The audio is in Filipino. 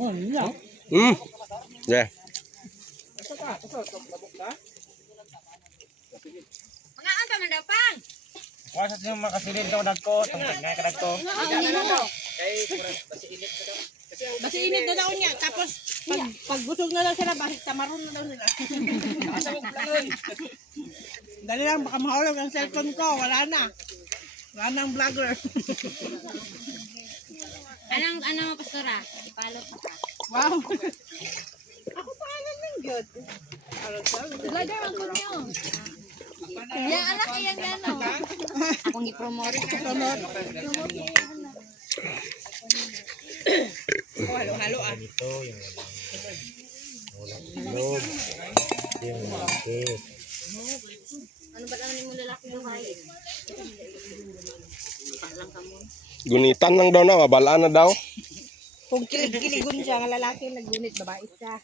Yeah. Mangaan pa man daw pang. Wasa siya makasilid daw dagko, tungkol nga kadagko. Basi init na daw niya. Tapos pag busog na daw sila, bakit tamaron na daw sila. Dali lang, baka mahulog ang cellphone ko. Wala na. Wala nang vlogger. Ano mo pastora? Ipalo pa ka. Wow. Ako pangalan ng God. Vlogger ang ko niyo. Yang anak yang gano. Akong i-promote. Oh, halo-halo ah. Ito yung walang ilog. Yung malaki. Ano ba naman mo lalaki yung kain? Gunitan lang daw na, mabalaan na daw. Kung kilig-kiligun siya, nga lalaki naggunit, babae siya.